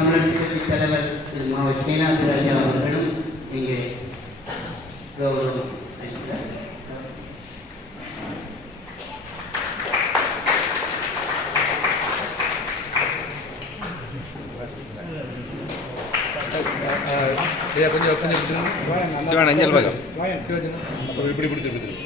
தமிழரசு கட்சி தலைவர் திரு மாவ சேனாதிராஜா அவர்களும் இங்கே கௌரவம் அளிக்கிறார். சிவன் அஞ்சல் பகம் இப்படி பிடிச்சிருக்கு.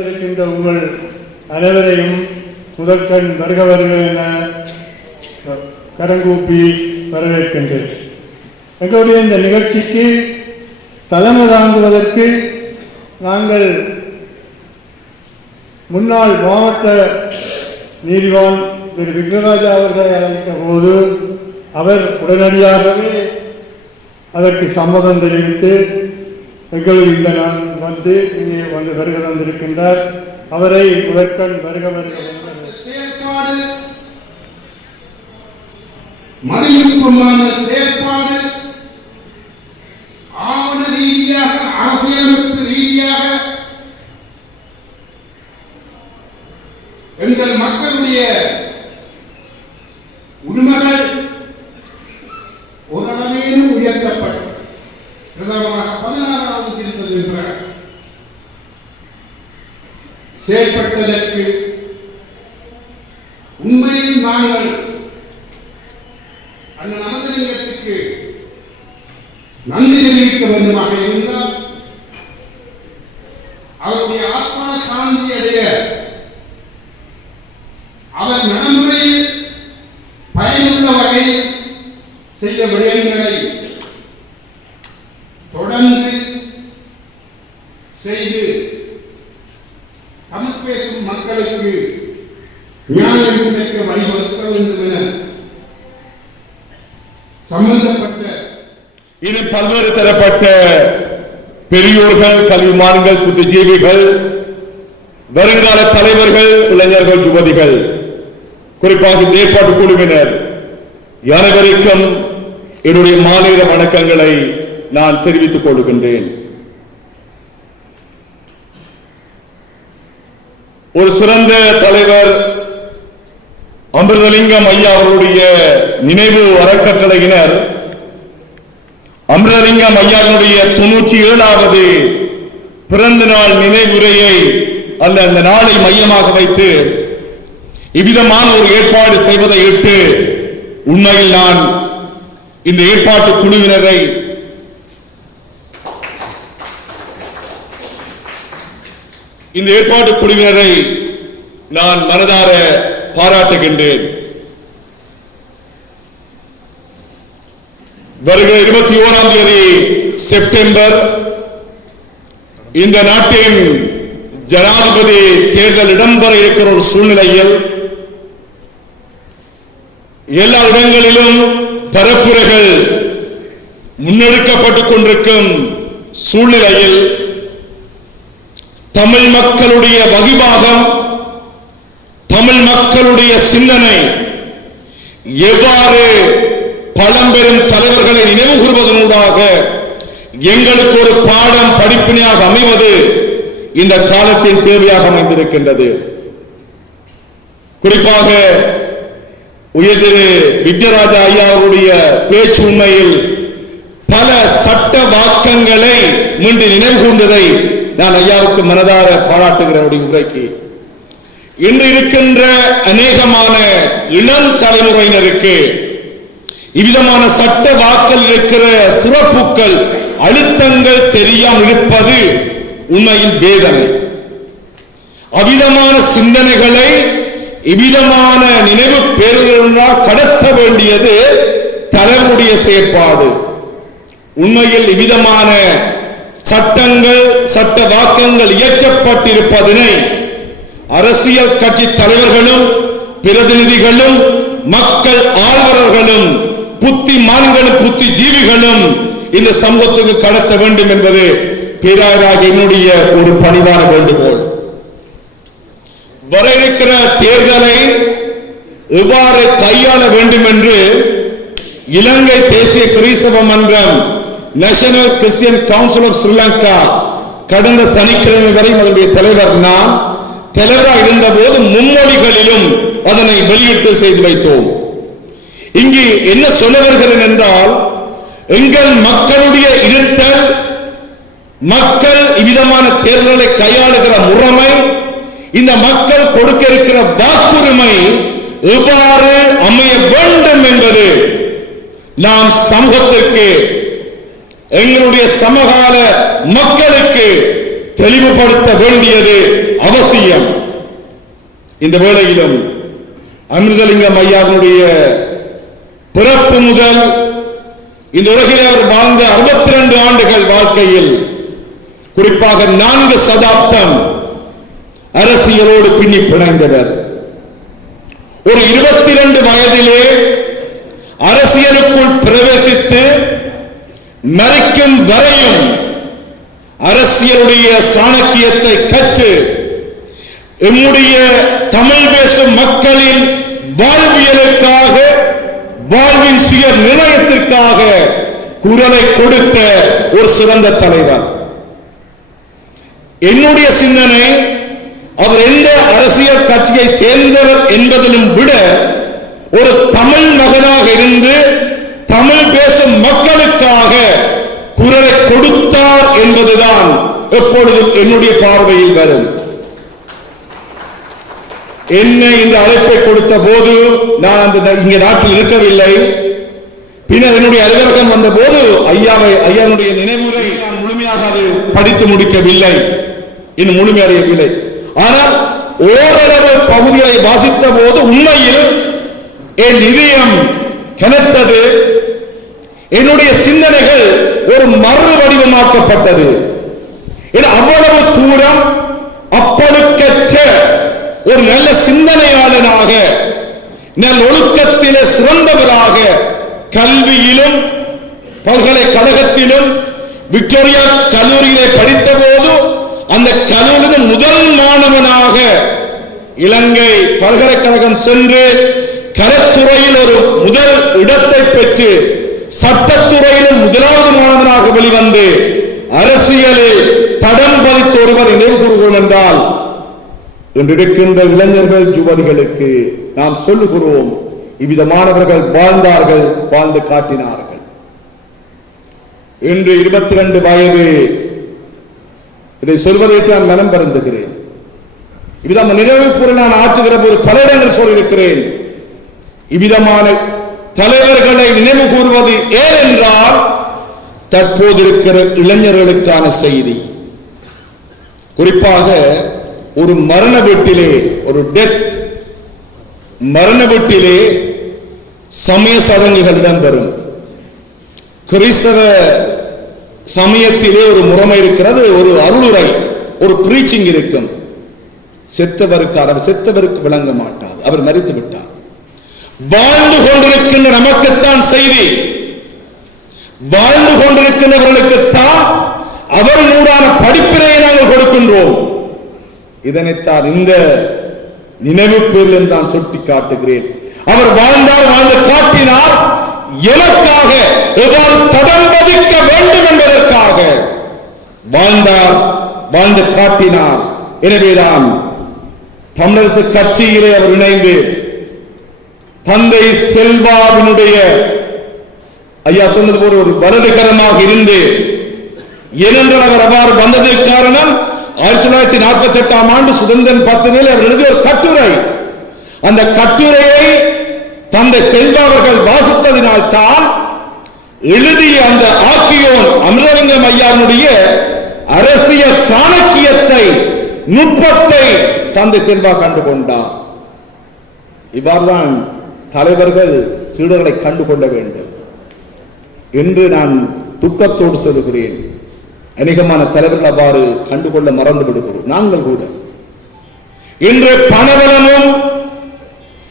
வருகின்ற உங்கள் அனைவரையும் முதற்கண் வருக வருக என கரங்கூப்பி வரவேற்கின்றேன். எங்களுடைய இந்த நிகழ்ச்சிக்கு தலைமை தாங்குவதற்கு நாங்கள் முன்னாள் மாவட்ட நீதிவான் திரு விக்னராஜா அவர்களை அழைத்த போது அவர் உடனடியாகவே அதற்கு சம்மதம் தெரிவித்து எங்களுக்கு இந்த நான் வந்து இங்கே வந்து வருக தந்திருக்கின்றார். அவரை முதற்கண் வருக வருக செயற்பாடு மனிதனுக்குமான செயற்பாடு ஆவண ரீதியாக அரசியலமைப்பு ரீதியாக எங்கள் மக்களுடைய உரிமைகள் ஓரளவேனும் உயர்த்தப்பட்டு பிரதமராக 16வது திருத்தம் என்ற செயல்பட்டதற்கு உண்மையில் நாங்கள் அந்த அமர்லிங்கத்துக்கு நன்றி தெரிவிக்க வேண்டுமாக இருந்தால் அவருடைய ஆத்மா சாந்தி அடைய அவர் நடைமுறையில் பயனுள்ள வகையில் செய்த விடயங்களை தொடர்ந்து செய்து தமிழ் பேசும் மக்களுக்கு நியாயம் கிடைக்க வழிவகுக்க வேண்டும் என சம்பந்தப்பட்ட இன்னும் பல்வேறு தரப்பட்ட பெரியோர்கள், கல்விமான்கள், புத்திஜீவிகள், வருங்கால தலைவர்கள், இளைஞர்கள், யுவதிகள், குறிப்பாக ஏற்பாட்டு குழுவினர் அனைவருக்கும் என்னுடைய மாநில வணக்கங்களை நான் தெரிவித்துக் கொள்கின்றேன். ஒரு சிறந்த தலைவர் அமிர்தலிங்கம் ஐயா அவர்களுடைய நினைவு அறக்கட்டளையினர் அமிர்தலிங்கம் ஐயாவுடைய 97வது பிறந்த நாள் நினைவுரையை அந்த நாளை மையமாக வைத்து இவ்விதமான ஒரு ஏற்பாடு செய்வதை இட்டு உண்மையில் நான் இந்த ஏற்பாட்டு குழுவினரை நான் மனதார பாராட்டுகின்றேன். வருகிற 21ஆம் தேதி செப்டம்பர் இந்த நாட்டின் ஜனாதிபதி தேர்தல் இடம்பெற இருக்கிற ஒரு சூழ்நிலையில் எல்லா இடங்களிலும் பரப்புரைகள் முன்னெடுக்கப்பட்டுக் கொண்டிருக்கும் சூழ்நிலையில் தமிழ் மக்களுடைய வகிபாகம், தமிழ் மக்களுடைய சிந்தனை எவ்வாறு பழம்பெரும் தலைவர்களை நினைவு கூறுவதனூடாக எங்களுக்கு ஒரு பாடம் படிப்பினையாக அமைவது இந்த காலத்தின் தேவையாக அமைந்திருக்கின்றது. குறிப்பாக உயர் திரு விக்னராஜா ஐயா அவருடைய பேச்சு உண்மையில் பல சட்ட வாக்கங்களை மீண்டு நினைவு கூர்ந்ததை நான் ஐயாவுக்கு மனதார பாராட்டுகிற உரைக்கு இன்று இருக்கின்ற அநேகமான இளம் தலைமுறையினருக்கு இவ்விதமான சட்ட வாக்கில் இருக்கிற சிறப்புகள் அழுத்தங்கள் தெரியாமல் இருப்பது உண்மையில் வேதனை. அவ்விதமான சிந்தனைகளை இவ்விதமான நினைவு பேருகளால் கடத்த வேண்டியது தலைவருடைய செயற்பாடு. உண்மையில் இவ்விதமான சட்டங்கள் சட்ட வாக்கங்கள் இயற்றப்பட்டிருப்பதனை அரசியல் கட்சி தலைவர்களும் பிரதிநிதிகளும் மக்கள் ஆழ்வர்களும் புத்திமான்களும் புத்திஜீவிகளும் இந்த சமூகத்துக்கு கடத்த வேண்டும் என்பது பேராயராக என்னுடைய ஒரு பணிவான வேண்டுகோள். வர இருக்கிற தேர்தலை எவ்வாறு கையாள வேண்டும் என்று இலங்கை தேசிய கிறிஸ்தவ மன்றம் national Christian council of Sri Lanka கடந்த சனிக்கிழமை வரை அதனுடைய தலைவர் நான் தலைவராக இருந்த போது மும்மொழிகளிலும் அதனை வெளியிட்டு செய்து வைத்தோம். இங்கு என்ன சொல்ல வருகிறேன் என்றால், எங்கள் மக்களுடைய இருத்தல், மக்கள் இவ்விதமான தேர்தலை கையாளுகிற முறைமை, இந்த மக்கள் கொடுக்க இருக்கிற வாக்குரிமை எவ்வாறு அமைய வேண்டும் என்பது நாம் சமூகத்திற்கு எங்களுடைய சமகால மக்களுக்கு தெளிவுபடுத்த வேண்டியது அவசியம். இந்த வேளையிலும் அமிர்தலிங்கம் ஐயாவுடைய பிறப்பு முதல் இந்த உலகில் அவர் வாழ்ந்த 62 ஆண்டுகள் வாழ்க்கையில் குறிப்பாக 4 சதாப்தம் அரசியலோடு பின்னி பிணைந்தவர். ஒரு 22 வயதிலே அரசியலுக்குள் பிரவேசித்து மறிக்கும் வரையும் அரசியலுடைய சாணக்கியத்தை கற்று எம்முடைய தமிழ் பேசும் மக்களின் வாழ்வியலுக்காக, வாழ்வின் சுய நிர்ணயத்திற்காக குரலை கொடுத்த ஒரு சிறந்த தலைவர். என்னுடைய சிந்தனை, அவர் எந்த அரசியல் கட்சியை சேர்ந்தவர் என்பதிலும் விட ஒரு தமிழ் மகனாக இருந்து தமிழ் பேசும் மக்களுக்காக குரலை கொடுத்தார் என்பதுதான் எப்பொழுதும் என்னுடைய பார்வையில் வரும். என்ன இந்த அழைப்பை கொடுத்த போது நான் இங்கே நாட்டில் இருக்கவில்லை. பின்னர் என்னுடைய அலுவலகம் வந்த போது ஐயாவுடைய நினைவுரை நான் முழுமையாக அது படித்து முடிக்கவில்லை, இன்னும் முழுமையடையவில்லை. ஆனால் ஓரளவு பகுதிகளை வாசித்த போது உண்மையில் என் இதயம் கனத்தது. என்னுடைய சிந்தனைகள் ஒரு மறு வடிவமாக்கப்பட்டது. அவ்வளவு தூரம் அப்பழுக்கற்ற ஒரு நல்ல சிந்தனையாளனாக, நல்ல ஒழுக்கத்திலே சிறந்தவராக, கல்வியிலும் பல்கலைக்கழகத்திலும் விக்டோரியா கல்லூரியிலே படித்த போது அந்த கல்லூரியின் முதல் மாணவனாக இலங்கை பல்கலைக்கழகம் சென்று கலைத்துறையில் ஒரு முதல் இடத்தை பெற்று சட்டத்துறையிலும் முதலாவது மாணவனாக வெளிவந்து அரசியலில் தடம் பதித்த ஒருவர் நினைவு கூறுவோம் என்றால், இன்று இருக்கின்ற இளைஞர்கள் யுவதிகளுக்கு நாம் சொல்லுகிறோம், இவ்விதமானவர்கள் வாழ்ந்தார்கள், வாழ்ந்து காட்டினார்கள். இன்று 22 வயது. இதை சொல்வதற்கு நான் மனம் பருந்துகிறேன். இவ்விதம் நினைவு கூற நான் ஆற்றுகிற போது பல இடங்கள் சொல்லியிருக்கிறேன். இவ்விதமான தலைவர்களை நினைவு கூறுவது ஏனென்றால் தற்போது இருக்கிற இளைஞர்களுக்கான செய்தி. குறிப்பாக ஒரு மரண வீட்டிலே, ஒரு டெத் மரண வீட்டிலே சமய சடங்குகள் இடம்பெறும். கிறிஸ்தவ சமயத்திலே ஒரு முறைமை இருக்கிறது, ஒரு அருளுரை, ஒரு பிரீச்சிங் இருக்கும். செத்தவருக்கு விளங்க மாட்டார், அவர் மரித்து விட்டார். வாழ்ந்து கொண்டிருக்கின்ற நமக்குத்தான் செய்தி, வாழ்ந்து கொண்டிருக்கின்றவர்களுக்குத்தான் அவர்களூடான படிப்பினையை நாங்கள் கொடுக்கின்றோம். இதனைத்தான் இந்த நினைவு பேரில் நான் சுட்டி காட்டுகிறேன். அவர் வாழ்ந்தார், வாழ்ந்து காட்டினார். எனக்காக எவ்வாறு தடம் பதிக்க வேண்டும் என்பதற்காக வாழ்ந்தார், வாழ்ந்து காட்டினார். எனவேதான் தமிழரசு கட்சியிலே அவர் இணைந்து தந்தை செல்வாவினுடைய ஐயா சொன்னது போல ஒரு வருடகரமாக இருந்து ஏனென்றால் அவர் அவ்வாறு வந்ததற்கு காரணம் 1948 ஆண்டு சுதந்திரம் 10 அவர் எழுதிய ஒரு கட்டுரை. அந்த கட்டுரையை தந்தை செல்வா அவர்கள் வாசித்ததினால் தான் எழுதிய அந்த ஆக்கியோன் அமிர்தலிங்கம் ஐயாவுடைய அரசியல் சாணக்கியத்தை, நுட்பத்தை தந்தை செல்வா கண்டுகொண்டார். இவ்வாறுதான் தலைவர்கள் சீடர்களை கண்டுகொள்ள வேண்டும் என்று நான் துக்கத்தோடு சொல்கிறேன். அநேகமான தலைவர்கள் அவ்வாறு கண்டுகொள்ள மறந்து விடுகிறோம். நாங்கள் கூட இன்று பணபலமும்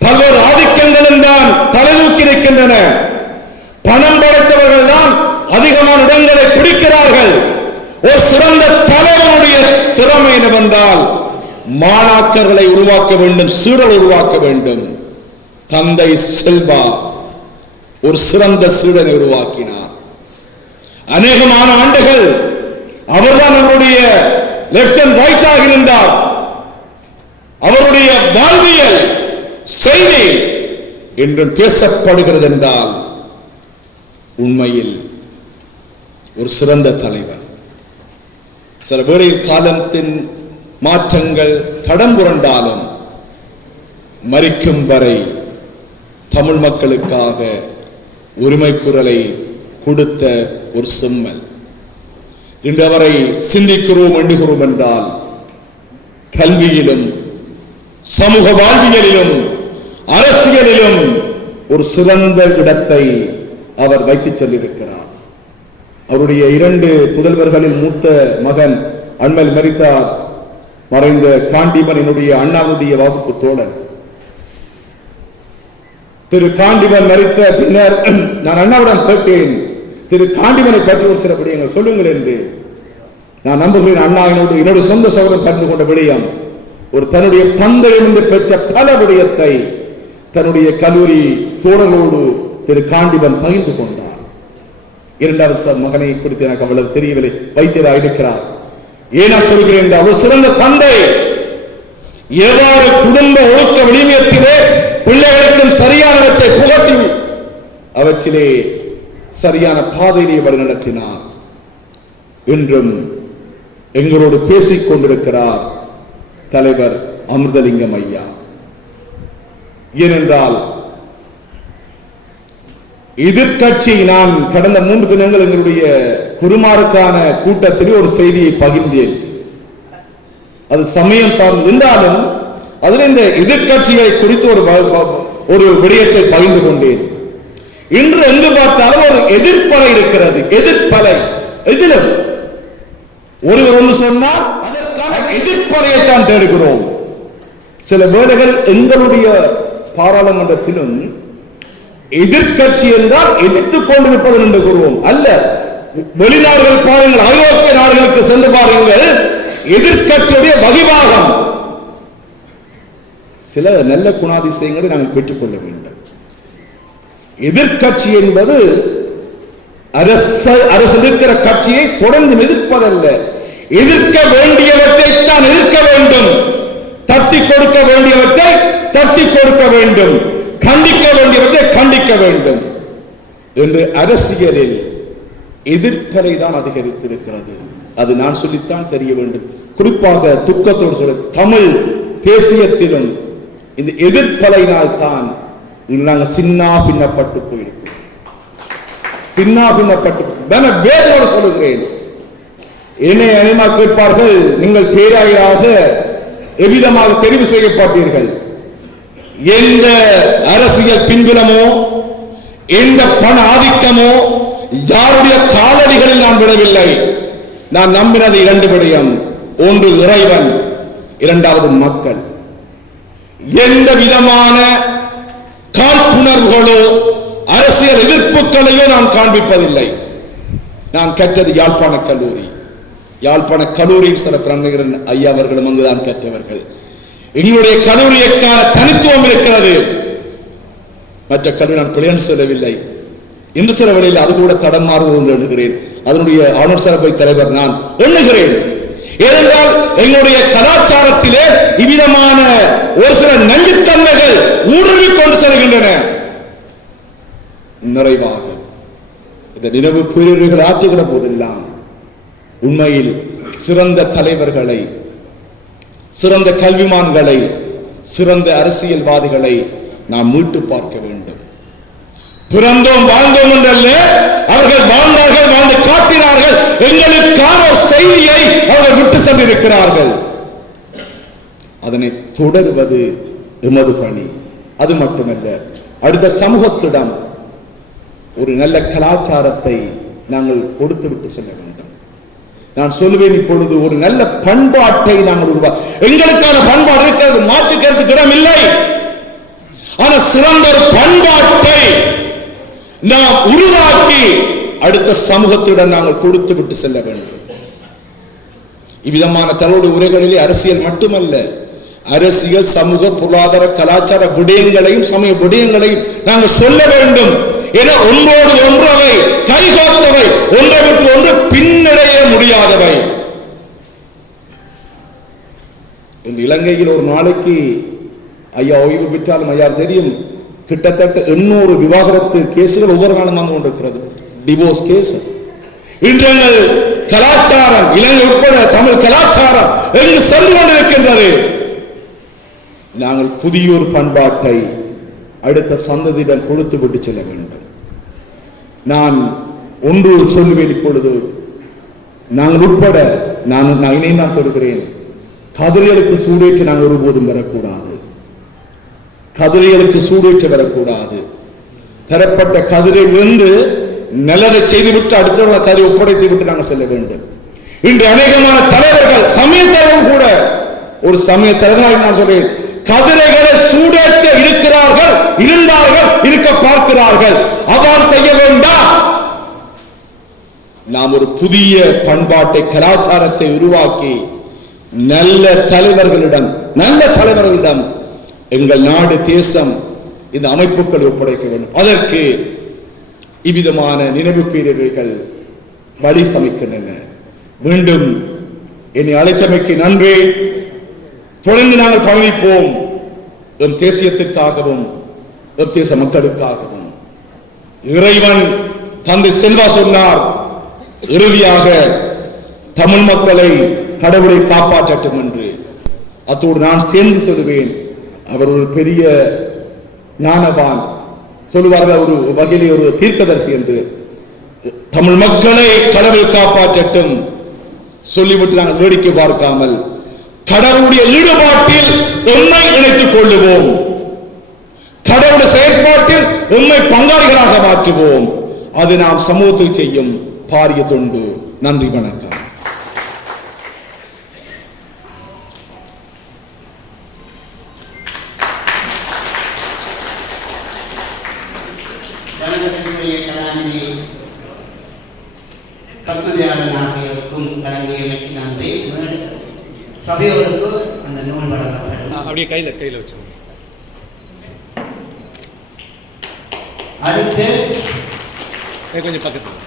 பல்வேறு ஆதிக்கங்களும் தான் தலைதூக்கி நிற்கின்றன. பணம் படைத்தவர்கள் தான் அதிகமான இடங்களை பிடிக்கிறார்கள். ஒரு சிறந்த தலைவனுடைய திறமை என்னவென்றால் மாணாக்கர்களை உருவாக்க வேண்டும், சீடர் உருவாக்க வேண்டும். தந்தை செல்வா ஒரு சிறந்த சீடனை உருவாக்கினார். அநேகமான ஆண்டுகள் அவர்தான் அவருடைய லெப்ட் அண்ட் ரைட்டாக இருந்தார். அவருடைய வாழ்வியல் செய்தி என்றும் பேசப்படுகிறது என்றால் உண்மையில் ஒரு சிறந்த தலைவர். சில வேளையில் காலத்தின் மாற்றங்கள் தடம் புரண்டாலும் மரிக்கும் வரை தமிழ் மக்களுக்காக உரிமை குரலை கொடுத்த ஒரு செம்மல். இன்று அவரை சிந்திக்கிறோம், எண்ணுகிறோம் என்றால் கல்வியிலும் சமூக வாழ்வியலிலும் அரசியலிலும் ஒரு சிறந்த இடத்தை அவர் வைத்துச் சென்றிருக்கிறார். அவருடைய 2 புதல்வர்களில் மூத்த மகன் அண்மையில் மரித்தார். மறைந்த காண்டிமன் என்னுடைய அண்ணாவுடைய வகுப்பு தோழர். திரு காண்டிமன் மரித்த பின்னர் நான் அண்ணாவிடம் கேட்டேன், திரு காண்டிமனை பற்றி ஒரு சில விடயங்கள் சொல்லுங்கள் என்று. நான் நம்புகிறேன் அண்ணா என்னோட சொந்த சகோதரன் பகிர்ந்து கொண்ட விடயம், ஒரு தன்னுடைய தந்தையிலிருந்து பெற்ற பல விடயத்தை தன்னுடைய கல்லூரி தோழர்களோடு திரு காண்டிமன் பகிர்ந்து கொண்டார். 2வது மகனை குறித்து எனக்கு அவ்வளவு தெரியவில்லை, வைத்தியராக இருக்கிறார். ஏனா சொல்கிறேன், அவர் சிறந்த தந்தை. எவ்வாறு குடும்ப ஒழுக்க விளிமியத்திலே பிள்ளைகளுக்கும் சரியானவற்றை புகட்டி அவற்றிலே சரியான பாதையிலே அவர் நடத்தினார். இன்றும் எங்களோடு பேசிக் கொண்டிருக்கிறார் தலைவர் அமிர்தலிங்கம் ஐயா. ஏனென்றால் எதிர்கட்சி, நான் கடந்த 3 தினங்கள் எங்களுடைய குருமாருக்கான கூட்டத்தில் ஒரு செய்தியை பகிர்ந்தேன். அது சமயம் சார்ந்து இருந்தாலும் அதில் இந்த எதிர்கட்சிகளை குறித்து ஒரு விடயத்தை பகிர்ந்து கொண்டேன். இன்று எங்கு பார்த்தாலும் ஒரு எதிர்ப்பலை இருக்கிறது. எதிர்ப்பலை எதிலும் ஒருவர் ஒன்று சொன்னால் அதற்கான எதிர்ப்பலையைத்தான் தேடுகிறோம். சில வேளைகள் எங்களுடைய பாராளுமன்றத்திலும் எதிர்கட்சி என்றால் எதிர்த்துக் கொண்டிருப்பது என்று கூறுவோம். அல்ல, வெளிநாடுகள் பாருங்கள், ஐரோப்பிய நாடுகளுக்கு சென்று பாருங்கள், எதிர்கட்சியுடைய வகிபாகம். சில நல்ல குணாதிசயங்களை நாங்கள் பெற்றுக்கொள்ள வேண்டும். எதிர்கட்சி என்பது அரசு இருக்கிற கட்சியை தொடர்ந்து எதிர்ப்பதல்ல, எதிர்க்க வேண்டியவற்றை தான் எதிர்க்க வேண்டும், தட்டி கொடுக்க வேண்டியவற்றை தட்டி கொடுக்க வேண்டும், கண்டிக்க வேண்டியவற்றை கண்டிக்க வேண்டும் என்று அரசியலில் எதிர்ப்பலை தான் அதிகரித்திருக்கிறது. அது நான் சொல்லித்தான் தெரிய வேண்டும். குறிப்பாக துக்கத்தோடு சொல்ல, தமிழ் தேசியத்திலும் இந்த எதிர்ப்பலையினால் தான் நாங்கள் சின்ன பின்னப்பட்டு போயிருக்கிறோம். சின்ன பின்னப்பட்டு வேதோடு சொல்லுகிறேன். என்னை அனிமா கேட்பார்கள், நீங்கள் பேராயராக எவ்விதமாக தெரிவு செய்யப்பட்டீர்கள்? எந்த அரசியல் பின்புலமோ எந்த பண ஆதிக்கமோ யாருடைய காலடிகளில் நான் விடவில்லை. நான் நம்பினது 2 விடயம். ஒன்று இறைவன், 2வது மக்கள். எந்த விதமான காழ்ப்புணர்வுகளோ அரசியல் எதிர்ப்புகளையோ நான் காண்பிப்பதில்லை. நான் கற்றது யாழ்ப்பாண கல்லூரி. யாழ்ப்பாண கல்லூரியின் சில பிரமுகர்கள் ஐயா அவர்களும் அங்குதான் கற்றவர்கள். எங்களுடைய கல்லூரிக்கான தனித்துவம் இருக்கிறது. மற்ற கல்லூரி நான் பிள்ளைன்னு சொல்லவில்லை. இன்று சில வேளையில் அது கூட தடமாறுவது என்று எண்ணுகிறேன். அதனுடைய ஆளுநர் சபை தலைவர் நான் எண்ணுகிறேன். ஏனென்றால் எங்களுடைய கலாச்சாரத்திலே இவ்விதமான ஒரு சில நஞ்சுத்தன்மைகள் ஊடுருவிக் கொண்டு செல்கின்றன. நிறைவாக இந்த நினைவு பேரர்கள் ஆற்றுகிற போதெல்லாம் உண்மையில் சிறந்த தலைவர்களை, சிறந்த கல்விமான்களை, சிறந்த அரசியல்வாதிகளை நாம் மீட்டு பார்க்க வேண்டும். பிறந்தோம் வாழ்ந்தோம் என்றல்ல, அவர்கள் வாழ்ந்தார்கள், வாழ்ந்து காட்டினார்கள். எங்களுக்கான ஒரு செய்தியை அவர்கள் விட்டு சென்றிருக்கிறார்கள். அதனை தொடர்வது எமது பணி. அது மட்டுமல்ல, அடுத்த சமூகத்திடம் ஒரு நல்ல கலாச்சாரத்தை நாங்கள் கொடுத்து விட்டு செல்ல வேண்டும். நான் சொல்லுவேன், இப்பொழுது ஒரு நல்ல பண்பாட்டை நாங்கள் எங்களுக்கான பண்பாடு இருக்கிறது, மாற்றுக்கிறதுக்கு இடம் இல்லை. ஆனால் சிறந்த ஒரு பண்பாட்டை நாம் உருவாக்கி அடுத்த சமூகத்துடன் நாங்கள் கொடுத்து விட்டு செல்ல வேண்டும். இவ்விதமான தன்னுடைய உரைகளிலே அரசியல் மட்டுமல்ல, அரசியல், சமூக, பொருளாதார, கலாச்சார விடயங்களையும் சமய விடயங்களையும் நாங்கள் சொல்ல வேண்டும். என ஒன்றோடு ஒன்று அவை கைகோர்த்தவை, ஒன்றை விட்டு ஒன்று பின்னடைய முடியாதவை. இலங்கையில் ஒரு நாளைக்கு ஐயா ஓய்வு பெற்றாலும் ஐயா தெரியும், கிட்டத்தட்ட 800 விவாகரத்து கேசுகள் ஒவ்வொரு நாளும் வந்து கொண்டிருக்கிறது, டிவோர்ஸ் கேஸ். இன்று கலாச்சாரம், இலங்கை உட்பட தமிழ் கலாச்சாரம் எங்கு சென்று கொண்டிருக்கின்றது. நாங்கள் புதிய ஒரு பண்பாட்டை அடுத்த சந்ததியிடம் கொடுத்து விட்டு செல்ல வேண்டும். நான் ஒன்று சொல்லுவேன், இப்பொழுது நாங்கள் உட்பட நான் இணைந்தான் சொல்கிறேன், கதிரைகளுக்கு சூடேற்ற நாங்கள் ஒருபோதும் வரக்கூடாது. கதிரைகளுக்கு சூடேற்ற வரக்கூடாது. தரப்பட்ட கதிரையிலிருந்து நல்லதை செய்துவிட்டு அடுத்த கதிரை ஒப்படைத்து விட்டு நாங்கள் செல்ல வேண்டும். இன்று அநேகமான தலைவர்கள், சமய தலைவர்கள் கூட, ஒரு சமய தலைவராக நான் சொல்றேன், கதிரைகளை சூடேற்ற இருக்கிறார்கள், இருந்தார்கள், இருக்க பார்க்கிறார்கள். அவ்வாறு செய்ய வேண்டாம். நாம் ஒரு புதிய பண்பாட்டை, கலாச்சாரத்தை உருவாக்கி நல்ல தலைவர்களிடம் எங்கள் நாடு, தேசம், இந்த அமைப்புகளை ஒப்படைக்க வேண்டும். அதற்கு இவ்விதமான நினைவு பேரவைகள் வழி சமைக்கின்றன. மீண்டும் என்னை அழைத்தமைக்கு நன்றி. தொடர்ந்து நாங்கள் பயணிப்போம், எம் தேசியத்திற்காகவும் எம் தேச மக்களுக்காகவும். இறைவன் தந்தை செல்வா சொன்னார், இறுதியாக தமிழ் மக்களை கடவுளை காப்பாற்றட்டும் என்று. அத்தோடு நான் சேர்ந்து சொல்லுவேன், அவர் ஒரு பெரிய ஞானவான், சொல்லுவார்கள் ஒரு வகையிலே ஒரு தீர்க்கதரிசி என்று. தமிழ் மக்களை கடவுள் காப்பாற்றட்டும் சொல்லிவிட்டு நாங்கள் வேடிக்கை பார்க்காமல் கடவுளுடைய ஈடுபாட்டில் எம்மை இணைத்துக் கொள்ளுவோம், கடவுளுடைய செயற்பாட்டில் எம்மை பங்காளிகளாக மாற்றுவோம். அது நாம் சமூகத்தில் செய்யும் பாரிய தொண்டு. நன்றி, வணக்கம். வணக்கத்திற்குரிய கலாநிதி கற்பனையாளர் ஆகியோருக்கும் கலங்கியமைக்கு நன்றி. சபையோருக்கு அந்த நூல் வழங்கப்படும். அப்படியே கையில் வச்சு அடுத்து கொஞ்சம் பக்கத்தில்